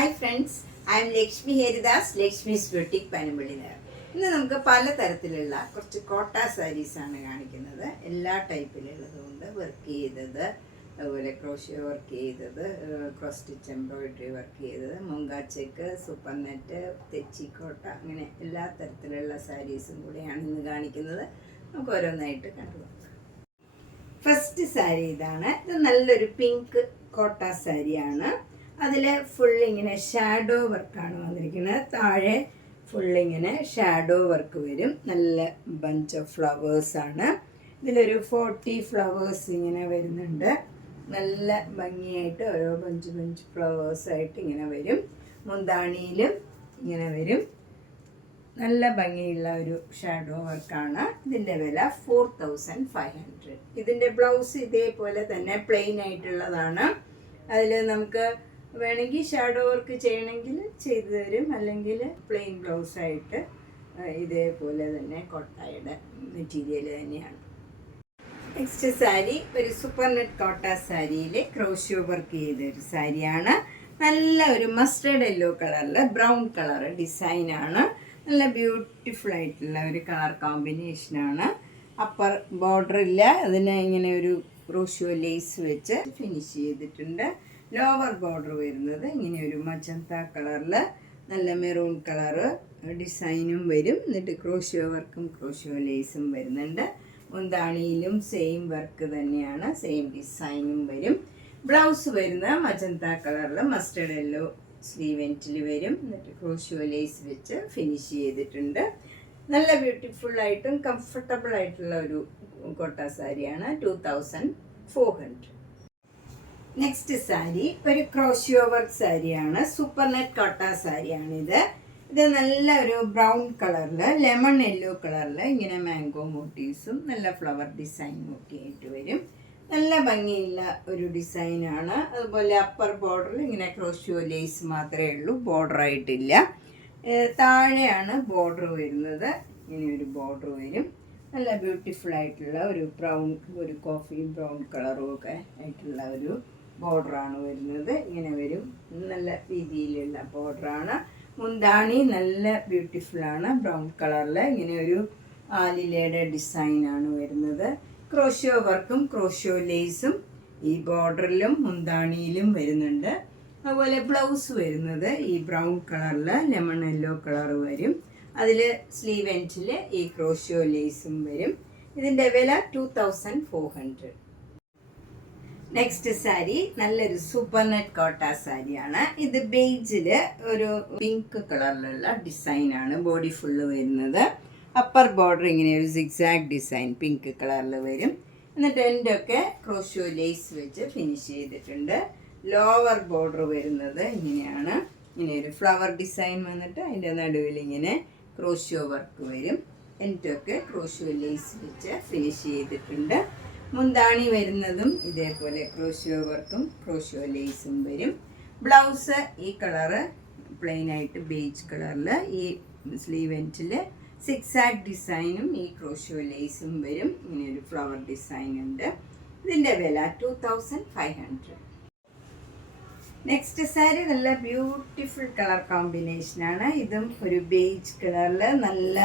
Hi friends, I M Lakshmi Haridas, Lakshmi's boutique Panampilly Nagar. ഇന്ന് നമുക്ക് പലതരത്തിലുള്ള കുറച്ച് കോട്ട സാരീസാണ് കാണിക്കുന്നത്. എല്ലാ ടൈപ്പിലുള്ളതുകൊണ്ട് വർക്ക് ചെയ്തത്, അതുപോലെ ക്രോഷ്യോ വർക്ക് ചെയ്തത്, ക്രോസ് സ്റ്റിച്ച് എംബ്രോയിഡറി വർക്ക് ചെയ്തത്, മുങ്കാ ചെക്ക്, സൂപ്പർ നെറ്റ്, തെച്ചിക്കോട്ട, അങ്ങനെ എല്ലാ തരത്തിലുള്ള സാരീസും കൂടെയാണ് ഇന്ന് കാണിക്കുന്നത്. നമുക്ക് ഓരോന്നായിട്ട് കണ്ടു നോക്കാം. ഫസ്റ്റ് സാരി ഇതാണ്. ഇത് നല്ലൊരു പിങ്ക് കോട്ട സാരിയാണ്. അതിൽ ഫുൾ ഇങ്ങനെ ഷാഡോ വർക്കാണ് വന്നിരിക്കുന്നത്. താഴെ ഫുള്ളിങ്ങനെ ഷാഡോ വർക്ക് വരും. നല്ല ബഞ്ച് ഓഫ് ഫ്ലവേഴ്സാണ്. ഇതിലൊരു 40 ഫ്ലവേഴ്സ് ഇങ്ങനെ വരുന്നുണ്ട്. നല്ല ഭംഗിയായിട്ട് ഓരോ ബഞ്ച് ഫ്ലവേഴ്സായിട്ട് ഇങ്ങനെ വരും. മുന്താണിയിലും ഇങ്ങനെ വരും. നല്ല ഭംഗിയുള്ള ഒരു ഷാഡോ വർക്കാണ്. ഇതിൻ്റെ വില 4500. ഇതിൻ്റെ ബ്ലൗസ് ഇതേപോലെ തന്നെ പ്ലെയിൻ ആയിട്ടുള്ളതാണ്. അതിൽ നമുക്ക് വേണമെങ്കിൽ ഷാഡോ വർക്ക് ചെയ്യണമെങ്കിൽ ചെയ്തു തരും, അല്ലെങ്കിൽ പ്ലെയിൻ ബ്ലൗസായിട്ട് ഇതേപോലെ തന്നെ കോട്ടയുടെ മെറ്റീരിയൽ തന്നെയാണ്. നെക്സ്റ്റ് സാരി ഒരു സൂപ്പർ നെറ്റ് കോട്ട സാരിയിൽ ക്രോഷ്യോ വർക്ക് ചെയ്തൊരു സാരിയാണ്. നല്ല ഒരു മസ്റ്റേർഡ് യെല്ലോ കളറിൽ ബ്രൗൺ കളർ ഡിസൈനാണ്. നല്ല ബ്യൂട്ടിഫുൾ ആയിട്ടുള്ള ഒരു കളർ കോമ്പിനേഷനാണ്. അപ്പർ ബോർഡർ ഇല്ല, അതിന് ഇങ്ങനെ ഒരു ക്രോഷ്യോ ലേസ് വെച്ച് ഫിനിഷ് ചെയ്തിട്ടുണ്ട്. ലോവർ ബോർഡർ വരുന്നത് ഇങ്ങനെ ഒരു മജന്ത കളറിൽ നല്ല മെറൂൺ കളറ് ഡിസൈനും വരും. എന്നിട്ട് ക്രോഷ്യോ വർക്കും ക്രോഷ്യോ ലേസും വരുന്നുണ്ട്. മുന്താണിയിലും സെയിം വർക്ക് തന്നെയാണ്, സെയിം ഡിസൈനും വരും. ബ്ലൗസ് വരുന്ന മജന്ത കളറിൽ മസ്റ്റേർഡ് യെല്ലോ സ്ലീവ് എൻഡിൽ വരും. എന്നിട്ട് ക്രോഷ്യോ ലേസ് വെച്ച് ഫിനിഷ് ചെയ്തിട്ടുണ്ട്. നല്ല ബ്യൂട്ടിഫുൾ ആയിട്ടും കംഫർട്ടബിൾ ആയിട്ടുള്ള ഒരു കോട്ട സാരിയാണ്. 2400. നെക്സ്റ്റ് സാരി ഒരു ക്രോഷ്യോ വർക്ക് സാരിയാണ്. സൂപ്പർ നെറ്റ് കോട്ട സാരിയാണിത്. ഇത് നല്ല ഒരു ബ്രൗൺ കളറിൽ ലെമൺ യെല്ലോ കളറിൽ ഇങ്ങനെ മാംഗോ മോട്ടീവ്സും നല്ല ഫ്ലവർ ഡിസൈനും ഒക്കെ ആയിട്ട് വരും. നല്ല ഭംഗിയുള്ള ഒരു ഡിസൈനാണ്. അതുപോലെ അപ്പർ ബോർഡറിൽ ഇങ്ങനെ ക്രോഷ്യോ ലേസ് മാത്രമേ ഉള്ളൂ, ബോർഡർ ആയിട്ടില്ല. താഴെയാണ് ബോർഡർ വരുന്നത്. ഇങ്ങനെ ഒരു ബോർഡർ വരും. നല്ല ബ്യൂട്ടിഫുൾ ആയിട്ടുള്ള ഒരു ബ്രൗൺ, ഒരു കോഫി ബ്രൗൺ കളറും ഒക്കെ ആയിട്ടുള്ള ഒരു ബോർഡറാണ് വരുന്നത്. ഇങ്ങനെ വരും. നല്ല രീതിയിലുള്ള ബോർഡറാണ്. മുന്താണി നല്ല ബ്യൂട്ടിഫുള്ളാണ്. ബ്രൗൺ കളറിൽ ഇങ്ങനെ ഒരു ആലിലയുടെ ഡിസൈനാണ് വരുന്നത്. ക്രോഷ്യോ വർക്കും ക്രോഷ്യോ ലേസും ഈ ബോർഡറിലും മുന്താണിയിലും വരുന്നുണ്ട്. അതുപോലെ ബ്ലൗസ് വരുന്നത് ഈ ബ്രൗൺ കളറിൽ ലെമൺ യെല്ലോ കളർ വരും. അതിൽ സ്ലീവ് എൻഡിൽ ഈ ക്രോഷ്യോ ലേസും വരും. ഇതിൻ്റെ വില 2400. നെക്സ്റ്റ് സാരി നല്ലൊരു സൂപ്പർ നെറ്റ് കോട്ട സാരിയാണ്. ഇത് ബേജിൽ ഒരു പിങ്ക് കളറിലുള്ള ഡിസൈനാണ് ബോഡി ഫുള്ള് വരുന്നത്. അപ്പർ ബോർഡർ ഇങ്ങനെ ഒരു സിഗ്സാഗ് ഡിസൈൻ പിങ്ക് കളറിൽ വരും. എന്നിട്ട് എൻ്റെയൊക്കെ ക്രോഷ്യോ ലേസ് വെച്ച് ഫിനിഷ് ചെയ്തിട്ടുണ്ട്. ലോവർ ബോർഡർ വരുന്നത് ഇങ്ങനെയാണ്. ഇങ്ങനെ ഒരു ഫ്ലവർ ഡിസൈൻ വന്നിട്ട് അതിൻ്റെ നടുവിൽ ഇങ്ങനെ ക്രോഷ്യോ വർക്ക് വരും. എൻ്റെയൊക്കെ ക്രോഷ്യോ ലേസ് വെച്ച് ഫിനിഷ് ചെയ്തിട്ടുണ്ട്. മുന്താണി വരുന്നതും ഇതേപോലെ ക്രോഷ്യോ വർക്കും ക്രോഷ്യോ ലേസും വരും. ബ്ലൗസ് ഈ കളറ് പ്ലെയിൻ ആയിട്ട് ബേജ് കളറിൽ ഈ സ്ലീവ് എൻഡിൽ സിക്സാഗ് ഡിസൈനും ഈ ക്രോഷ്യോ ലേസും വരും. ഇങ്ങനെ ഒരു ഫ്ലവർ ഡിസൈൻ ഉണ്ട്. ഇതിൻ്റെ വില 2500. നെക്സ്റ്റ് സാരി നല്ല ബ്യൂട്ടിഫുൾ കളർ കോമ്പിനേഷനാണ്. ഇതും ഒരു ബേജ് കളറിൽ നല്ല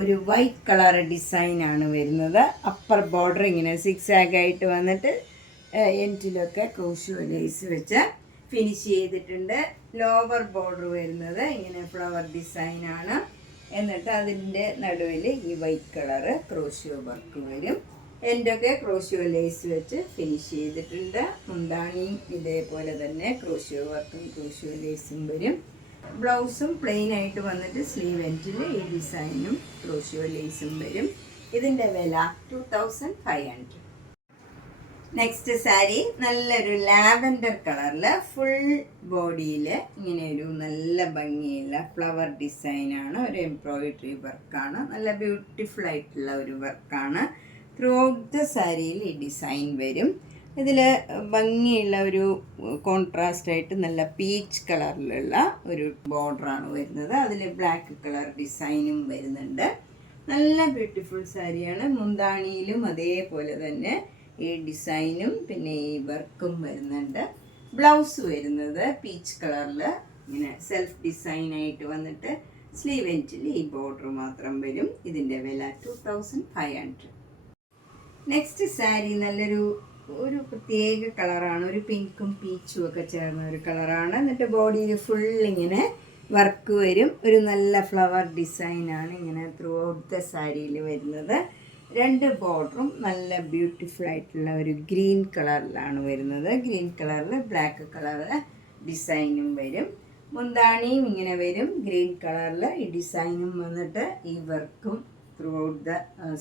ഒരു വൈറ്റ് കളർ ഡിസൈനാണ് വരുന്നത്. അപ്പർ ബോർഡർ ഇങ്ങനെ സിക്സാഗ് ആയിട്ട് വന്നിട്ട് എൻഡിലൊക്കെ ക്രോഷ്യോ ലേസ് വെച്ച് ഫിനിഷ് ചെയ്തിട്ടുണ്ട്. ലോവർ ബോർഡർ വരുന്നത് ഇങ്ങനെ ഫ്ലവർ ഡിസൈനാണ്. എന്നിട്ട് അതിൻ്റെ നടുവിൽ ഈ വൈറ്റ് കളറ് ക്രോഷ്യോ വർക്ക് വരും. എൻ്റെയൊക്കെ ക്രോഷ്യോ ലേസ് വെച്ച് ഫിനിഷ് ചെയ്തിട്ടുണ്ട്. മുന്താണിയും ഇതേപോലെ തന്നെ ക്രോഷ്യോ വർക്കും ക്രോഷ്യോ ലേസും വരും. ബ്ലൗസും പ്ലെയിൻ ആയിട്ട് വന്നിട്ട് സ്ലീവ് എൻഡിൽ ഈ ഡിസൈനും ക്രോഷ്യോ ലേസും വരും. ഇതിൻ്റെ വില 2500. നെക്സ്റ്റ് സാരി നല്ലൊരു ലാവൻഡർ കളറിൽ ഫുൾ ബോഡിയിൽ ഇങ്ങനെ ഒരു നല്ല ഭംഗിയുള്ള ഫ്ലവർ ഡിസൈനാണ്. ഒരു എംബ്രോയിഡറി വർക്കാണ്. നല്ല ബ്യൂട്ടിഫുൾ ആയിട്ടുള്ള ഒരു വർക്കാണ്. ത്രൂ ഔട്ട് ദ സാരിയിൽ ഈ ഡിസൈൻ വരും. ഇതിൽ ഭംഗിയുള്ള ഒരു കോൺട്രാസ്റ്റ് ആയിട്ട് നല്ല പീച്ച് കളറിലുള്ള ഒരു ബോർഡറാണ് വരുന്നത്. അതിൽ ബ്ലാക്ക് കളർ ഡിസൈനും വരുന്നുണ്ട്. നല്ല ബ്യൂട്ടിഫുൾ സാരിയാണ്. മുന്താണിയിലും അതേപോലെ തന്നെ ഈ ഡിസൈനും പിന്നെ ഈ വർക്കും വരുന്നുണ്ട്. ബ്ലൗസ് വരുന്നത് പീച്ച് കളറിൽ ഇങ്ങനെ സെൽഫ് ഡിസൈനായിട്ട് വന്നിട്ട് സ്ലീവ് എൻഡിൽ ഈ ബോർഡർ മാത്രം വരും. ഇതിൻ്റെ വില 2500. നെക്സ്റ്റ് സാരി ഒരു പ്രത്യേക കളറാണ്, ഒരു പിങ്കും പീച്ചും ഒക്കെ ചേർന്ന ഒരു കളറാണ്. എന്നിട്ട് ബോഡിയിൽ ഫുൾ ഇങ്ങനെ വർക്ക് വരും. ഒരു നല്ല ഫ്ലവർ ഡിസൈനാണ് ഇങ്ങനെ ത്രൂ ഔട്ട് ദ സാരിയിൽ വരുന്നത്. 2 ബോർഡറും നല്ല ബ്യൂട്ടിഫുൾ ആയിട്ടുള്ള ഒരു ഗ്രീൻ കളറിലാണ് വരുന്നത്. ഗ്രീൻ കളറിൽ ബ്ലാക്ക് കളറിൽ ഡിസൈനും വരും. മുന്താണിയും ഇങ്ങനെ വരും ഗ്രീൻ കളറിൽ. ഈ ഡിസൈനും വന്നിട്ട് ഈ വർക്കും ത്രൂ ഔട്ട് ദ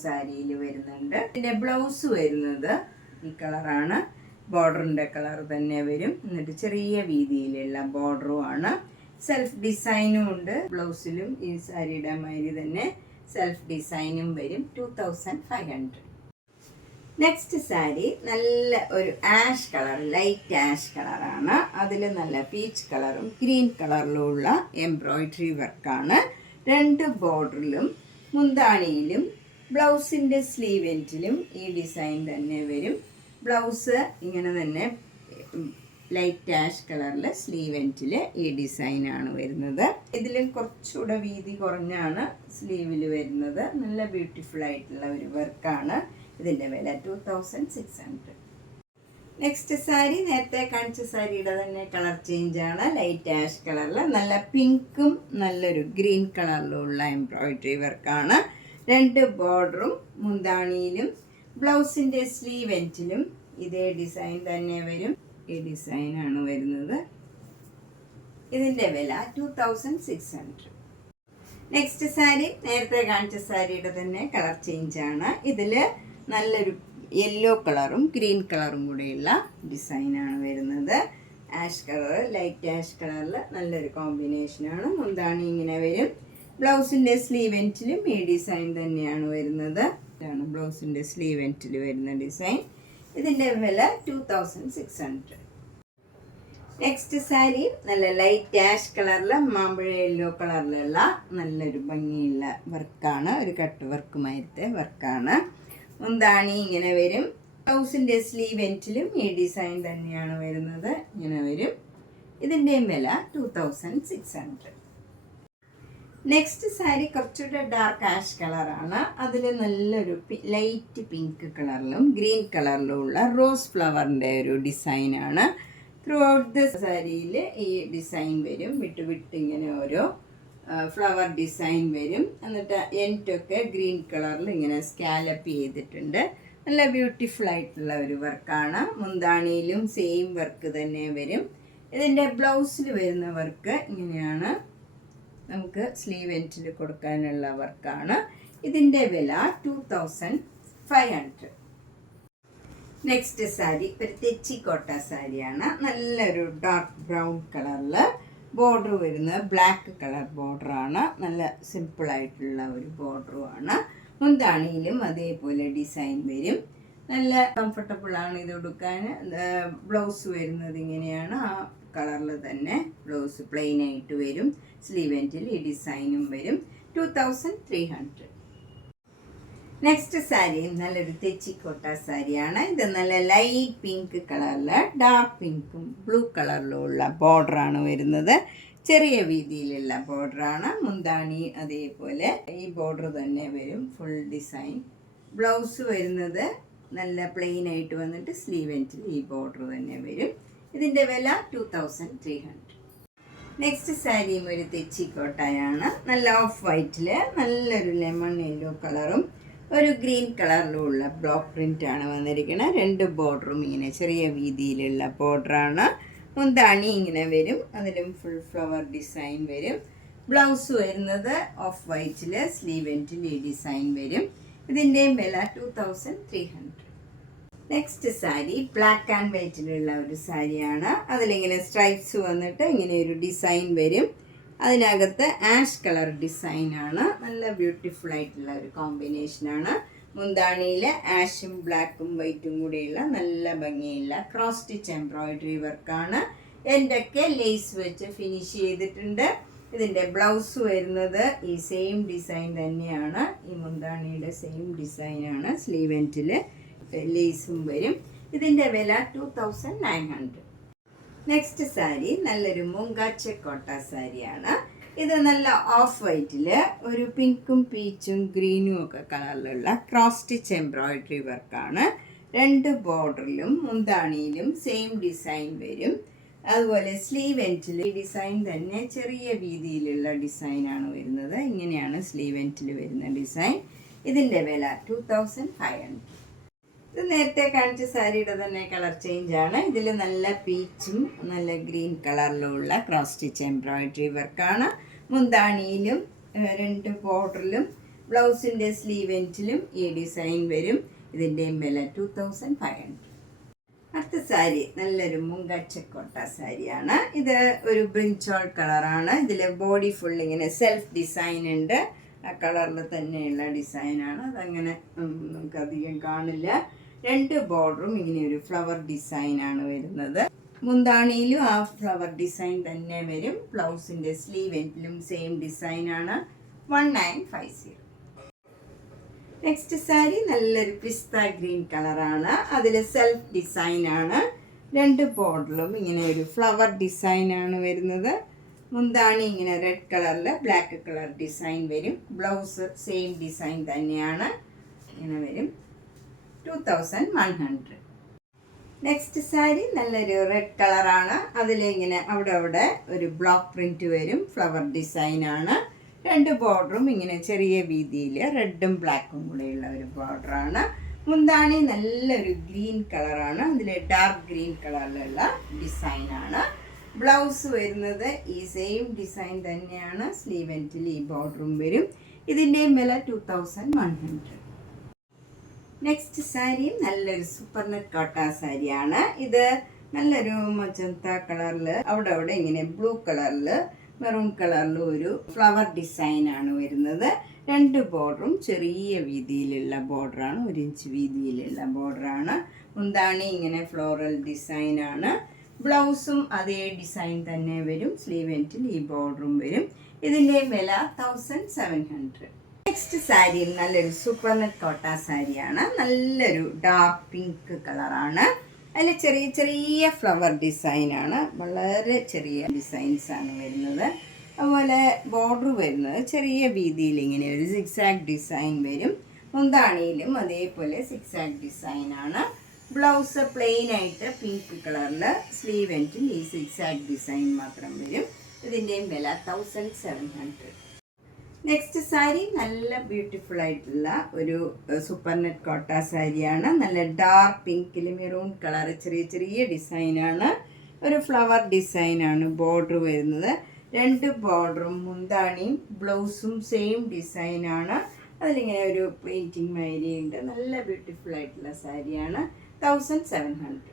സാരിയിൽ വരുന്നുണ്ട്. ഇതിൻ്റെ ബ്ലൗസ് വരുന്നത് ഈ കളറാണ്. ബോർഡറിൻ്റെ കളർ തന്നെ വരും. എന്നിട്ട് ചെറിയ വീതിയിലുള്ള ബോർഡറുമാണ്. സെൽഫ് ഡിസൈനും ഉണ്ട് ബ്ലൗസിലും. ഈ സാരിയുടെ മാതിരി തന്നെ സെൽഫ് ഡിസൈനും വരും. 2500. നെക്സ്റ്റ് സാരി നല്ല ഒരു ആഷ് കളർ, ലൈറ്റ് ആഷ് കളറാണ്. അതിൽ നല്ല പീച്ച് കളറും ഗ്രീൻ കളറിലുള്ള എംബ്രോയിഡറി വർക്കാണ്. 2 ബോർഡറിലും മുന്താണിയിലും ബ്ലൗസിൻ്റെ സ്ലീവ് എൻഡിലും ഈ ഡിസൈൻ തന്നെ വരും. ബ്ലൗസ് ഇങ്ങനെ തന്നെ ലൈറ്റ് ആഷ് കളറിൽ സ്ലീവ് എൻഡിൽ ഈ ഡിസൈനാണ് വരുന്നത്. ഇതിലും കുറച്ചുകൂടെ വീതി കുറഞ്ഞാണ് സ്ലീവിൽ വരുന്നത്. നല്ല ബ്യൂട്ടിഫുൾ ആയിട്ടുള്ള ഒരു വർക്കാണ്. ഇതിൻ്റെ വില 2600. നെക്സ്റ്റ് സാരി നേരത്തെ കാണിച്ച സാരിയുടെ തന്നെ കളർ ചേഞ്ചാണ്. ലൈറ്റ് ആഷ് കളറിൽ നല്ല പിങ്കും നല്ലൊരു ഗ്രീൻ കളറിലുള്ള എംബ്രോയിഡറി വർക്കാണ്. 2 ബോർഡറും മുന്താണിയിലും ബ്ലൗസിൻ്റെ സ്ലീവ് എൻഡിലും ഇതേ ഡിസൈൻ തന്നെ വരും. ഈ ഡിസൈനാണ് വരുന്നത്. ഇതിൻ്റെ വില 2600. നെക്സ്റ്റ് സാരി നേരത്തെ കാണിച്ച സാരിയുടെ തന്നെ കളർ ചേഞ്ചാണ്. ഇതിൽ നല്ലൊരു യെല്ലോ കളറും ഗ്രീൻ കളറും കൂടെയുള്ള ഡിസൈനാണ് വരുന്നത്. ആഷ് കളർ, ലൈറ്റ് ആഷ് കളറിൽ നല്ലൊരു കോമ്പിനേഷനാണ്. മുന്താണി ഇങ്ങനെ വരും. ബ്ലൗസിൻ്റെ സ്ലീവ് എൻഡിലും ഈ ഡിസൈൻ തന്നെയാണ് വരുന്നത്. ഇതാണ് ബ്ലൗസിൻ്റെ സ്ലീവ് എൻഡിൽ വരുന്ന ഡിസൈൻ. ഇതിൻ്റെ വില 2600. നെക്സ്റ്റ് സാരി നല്ല ലൈറ്റ് ആഷ് കളറിൽ മാമ്പഴ യെല്ലോ കളറിലുള്ള നല്ലൊരു ഭംഗിയുള്ള വർക്കാണ്. ഒരു കട്ട് വർക്ക് മാതിരത്തെ വർക്കാണ്. മുന്താണി ഇങ്ങനെ വരും. ബ്ലൗസിൻ്റെ സ്ലീവ് എൻഡിലും ഈ ഡിസൈൻ തന്നെയാണ് വരുന്നത്. ഇങ്ങനെ വരും. ഇതിൻ്റെയും വില 2600. നെക്സ്റ്റ് സാരി കുറച്ചുകൂടെ ഡാർക്ക് ആഷ് കളറാണ്. അതിൽ നല്ലൊരു ലൈറ്റ് പിങ്ക് കളറിലും ഗ്രീൻ കളറിലും ഉള്ള റോസ് ഫ്ലവറിൻ്റെ ഒരു ഡിസൈനാണ്. ത്രൂ ഔട്ട് ദ സാരിയിൽ ഈ ഡിസൈൻ വരും. വിട്ട് വിട്ട് ഇങ്ങനെ ഓരോ ഫ്ലവർ ഡിസൈൻ വരും. എന്നിട്ട് എൻഡൊക്കെ ഗ്രീൻ കളറിൽ ഇങ്ങനെ സ്കാലപ്പ് ചെയ്തിട്ടുണ്ട്. നല്ല ബ്യൂട്ടിഫുൾ ആയിട്ടുള്ള ഒരു വർക്കാണ്. മുന്താണിയിലും സെയിം വർക്ക് തന്നെ വരും. ഇതിൻ്റെ ബ്ലൗസിൽ വരുന്ന വർക്ക് ഇങ്ങനെയാണ്. നമുക്ക് സ്ലീവ് എൻഡിൽ കൊടുക്കാനുള്ള വർക്കാണ്. ഇതിൻ്റെ വില 2500. നെക്സ്റ്റ് സാരി ഒരു തെച്ചിക്കോട്ട സാരിയാണ്. നല്ലൊരു ഡാർക്ക് ബ്രൗൺ കളറിൽ ബോർഡർ വരുന്നത് ബ്ലാക്ക് കളർ ബോർഡറാണ്. നല്ല സിമ്പിളായിട്ടുള്ള ഒരു ബോർഡറുമാണ്. മുന്താണിയിലും അതേപോലെ ഡിസൈൻ വരും. നല്ല കംഫർട്ടബിളാണ് ഇത് ഉടുക്കാൻ. ബ്ലൗസ് വരുന്നത് ഇങ്ങനെയാണ്. ആ കളറിൽ തന്നെ ബ്ലൗസ് പ്ലെയിൻ ആയിട്ട് വരും. സ്ലീവ് എൻഡിൽ ഈ ഡിസൈനും വരും. 2300. നെക്സ്റ്റ് സാരി നല്ലൊരു തെച്ചിക്കോട്ട സാരിയാണ്. ഇത് നല്ല ലൈറ്റ് പിങ്ക് കളറിൽ ഡാർക്ക് പിങ്കും ബ്ലൂ കളറിലുള്ള ബോർഡറാണ് വരുന്നത്. ചെറിയ വീതിയിലുള്ള ബോർഡറാണ്. മുന്താണി അതേപോലെ ഈ ബോർഡർ തന്നെ വരും. Full design. ബ്ലൗസ് വരുന്നത് നല്ല പ്ലെയിൻ ആയിട്ട് വന്നിട്ട് സ്ലീവ് എൻഡിൽ ഈ ബോർഡർ തന്നെ വരും. ഇതിൻ്റെ വില 2300. നെക്സ്റ്റ് സാരിയും ഒരു തെച്ചിക്കോട്ടയാണ്. നല്ല ഓഫ് വൈറ്റിൽ നല്ലൊരു ലെമൺ യെല്ലോ കളറും ഒരു ഗ്രീൻ കളറിലുള്ള ബ്ലോക്ക് പ്രിൻ്റാണ് വന്നിരിക്കുന്നത്. 2 ബോർഡറും ഇങ്ങനെ ചെറിയ വീതിയിലുള്ള ബോർഡറാണ്. മുന്താണി ഇങ്ങനെ വരും. അതിലും ഫുൾ ഫ്ലവർ ഡിസൈൻ വരും. ബ്ലൗസ് വരുന്നത് ഓഫ് വൈറ്റിൽ സ്ലീവ് എൻഡിൽ ഈ ഡിസൈൻ വരും. ഇതിൻ്റെയും വില 2300. നെക്സ്റ്റ് സാരി ബ്ലാക്ക് ആൻഡ് വൈറ്റിലുള്ള ഒരു സാരിയാണ്. അതിലിങ്ങനെ സ്ട്രൈപ്സ് വന്നിട്ട് ഇങ്ങനെ ഒരു ഡിസൈൻ വരും. അതിനകത്ത് ആഷ് കളർ ഡിസൈനാണ്. നല്ല ബ്യൂട്ടിഫുൾ ആയിട്ടുള്ള ഒരു കോമ്പിനേഷനാണ്. മുന്താണിയിൽ ആഷും ബ്ലാക്കും വൈറ്റും കൂടെയുള്ള നല്ല ഭംഗിയുള്ള ക്രോസ് സ്റ്റിച്ച് എംബ്രോയിഡറി വർക്കാണ്. എൻ്റെയൊക്കെ ലേസ് വെച്ച് ഫിനിഷ് ചെയ്തിട്ടുണ്ട്. ഇതിൻ്റെ ബ്ലൗസ് വരുന്നത് ഈ സെയിം ഡിസൈൻ തന്നെയാണ്. ഈ മുന്താണിയുടെ സെയിം ഡിസൈനാണ്. സ്ലീവ് എൻഡിൽ ലേസും വരും. ഇതിൻ്റെ വില 2900. നെക്സ്റ്റ് സാരി നല്ലൊരു മൂങ്കാച്ച കോട്ട സാരിയാണ്. ഇത് നല്ല ഓഫ് വൈറ്റിൽ ഒരു പിങ്കും പീച്ചും ഗ്രീനും ഒക്കെ കളറിലുള്ള ക്രോസ് സ്റ്റിച്ച് എംബ്രോയിഡറി വർക്കാണ്. 2 ബോർഡറിലും മുന്താണിയിലും സെയിം ഡിസൈൻ വരും. അതുപോലെ സ്ലീവ് എൻഡിൽ ഈ ഡിസൈൻ തന്നെ ചെറിയ വീതിയിലുള്ള ഡിസൈനാണ് വരുന്നത്. ഇങ്ങനെയാണ് സ്ലീവ് എൻഡിൽ വരുന്ന ഡിസൈൻ. ഇതിൻ്റെ വില 2500. ഇത് നേരത്തെ കാണിച്ച സാരിയുടെ തന്നെ കളർ ചേഞ്ച് ആണ്. ഇതിൽ നല്ല പീച്ചും നല്ല ഗ്രീൻ കളറിലുള്ള ക്രോസ് സ്റ്റിച്ച് എംബ്രോയിഡറി വർക്കാണ്. മുന്താണിയിലും 2 ബോർഡറിലും ബ്ലൗസിൻ്റെ സ്ലീവ് എൻഡിലും ഈ ഡിസൈൻ വരും. ഇതിൻ്റെയും വില 2500. അടുത്ത സാരി നല്ലൊരു മുങ്കച്ചക്കോട്ട സാരിയാണ്. ഇത് ഒരു ബ്രിഞ്ചോൾ കളറാണ്. ഇതിൽ ബോഡി ഫുൾ ഇങ്ങനെ സെൽഫ് ഡിസൈൻ ഉണ്ട്. ആ കളറിൽ തന്നെയുള്ള ഡിസൈനാണ്. അതങ്ങനെ നമുക്കധികം കാണില്ല. 2 ബോർഡറും ഇങ്ങനെ ഒരു ഫ്ലവർ ഡിസൈനാണ് വരുന്നത്. മുന്താണിയിലും ആ ഫ്ലവർ ഡിസൈൻ തന്നെ വരും. ബ്ലൗസിൻ്റെ സ്ലീവ് എൻഡിലും സെയിം ഡിസൈനാണ്. 1950. നെക്സ്റ്റ് സാരി നല്ലൊരു പിസ്ത ഗ്രീൻ കളറാണ്. അതിൽ സെൽഫ് ഡിസൈനാണ്. 2 ബോർഡറിലും ഇങ്ങനെ ഒരു ഫ്ലവർ ഡിസൈനാണ് വരുന്നത്. മുന്താണി ഇങ്ങനെ റെഡ് കളറിൽ ബ്ലാക്ക് കളർ ഡിസൈൻ വരും. ബ്ലൗസ് സെയിം ഡിസൈൻ തന്നെയാണ്. ഇങ്ങനെ വരും. 2100. നെക്സ്റ്റ് സാരി നല്ലൊരു റെഡ് കളറാണ്. അതിൽ ഇങ്ങനെ അവിടെ ഒരു ബ്ലോക്ക് പ്രിൻറ്റ് വരും. ഫ്ലവർ ഡിസൈനാണ്. 2 ബോർഡറും ഇങ്ങനെ ചെറിയ വീതിയിൽ റെഡും ബ്ലാക്കും കൂടെയുള്ള ഒരു ബോർഡറാണ്. മുന്താണി നല്ലൊരു ഗ്രീൻ കളറാണ്. അതിൽ ഡാർക്ക് ഗ്രീൻ കളറിലുള്ള ഡിസൈനാണ്. ബ്ലൗസ് വരുന്നത് ഈ സെയിം ഡിസൈൻ തന്നെയാണ്. സ്ലീവ് എൻഡിൽ ഈ ബോർഡറും വരും. ഇതിൻ്റെയും വില 2100. നെക്സ്റ്റ് സാരി നല്ലൊരു സൂപ്പർ നെറ്റ് കോട്ട സാരിയാണ്. ഇത് നല്ലൊരു മജന്ത കളറിൽ അവിടെ ഇങ്ങനെ ബ്ലൂ കളറിൽ മെറൂൺ കളറിൽ ഒരു ഫ്ലവർ ഡിസൈനാണ് വരുന്നത്. 2 ബോർഡറും ചെറിയ വീതിയിലുള്ള ബോർഡറാണ്. 1 ഇഞ്ച് വീതിയിലുള്ള ബോർഡറാണ്. മുന്താണി ഇങ്ങനെ ഫ്ലോറൽ ഡിസൈനാണ്. ബ്ലൗസും അതേ ഡിസൈൻ തന്നെ വരും. സ്ലീവ് എൻഡിൽ ഈ ബോർഡറും വരും. ഇതിൻ്റെ വില 1700. നെക്സ്റ്റ് സാരി നല്ലൊരു സൂപ്പർ നെറ്റ് കോട്ട സാരിയാണ്. നല്ലൊരു ഡാർക്ക് പിങ്ക് കളറാണ്. അതിൽ ചെറിയ ഫ്ലവർ ഡിസൈനാണ്. വളരെ ചെറിയ ഡിസൈൻസാണ് വരുന്നത്. അതുപോലെ ബോർഡർ വരുന്നത് ചെറിയ വീതിയിൽ ഇങ്ങനെ ഒരു സിക്സാക് ഡിസൈൻ വരും. മുന്താണിയിലും അതേപോലെ സിക്സാക് ഡിസൈനാണ്. ബ്ലൗസ് പ്ലെയിൻ ആയിട്ട് പിങ്ക് കളറിൽ സ്ലീവ് എൻഡിൽ ഈ സിക്സാക് ഡിസൈൻ മാത്രം വരും. ഇതിൻ്റെയും വില 1700. നെക്സ്റ്റ് സാരി നല്ല ബ്യൂട്ടിഫുൾ ആയിട്ടുള്ള ഒരു സൂപ്പർ നെറ്റ് കോട്ട സാരിയാണ്. നല്ല ഡാർക്ക് പിങ്കിൽ മെറൂൺ കളർ ചെറിയ ഡിസൈനാണ്. ഒരു ഫ്ലവർ ഡിസൈനാണ് ബോർഡർ വരുന്നത്. 2 ബോർഡറും മുന്താണിയും ബ്ലൗസും സെയിം ഡിസൈനാണ്. അതിലിങ്ങനെ ഒരു പെയിൻറ്റിങ് മാതിരിയുണ്ട്. നല്ല ബ്യൂട്ടിഫുൾ ആയിട്ടുള്ള സാരിയാണ്. 1700.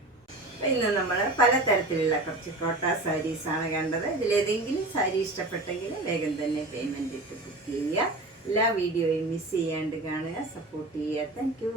അപ്പോൾ ഇന്ന് നമ്മൾ പലതരത്തിലുള്ള കുറച്ച് കോട്ട സാരീസാണ് കണ്ടത്. ഇതിലേതെങ്കിലും സാരി ഇഷ്ടപ്പെട്ടെങ്കിൽ വേഗം തന്നെ പേയ്മെൻറ്റ് ഇട്ട് ബുക്ക് ചെയ്യുക. എല്ലാ വീഡിയോയും മിസ് ചെയ്യാണ്ട് കാണുക, സപ്പോർട്ട് ചെയ്യുക. Thank you.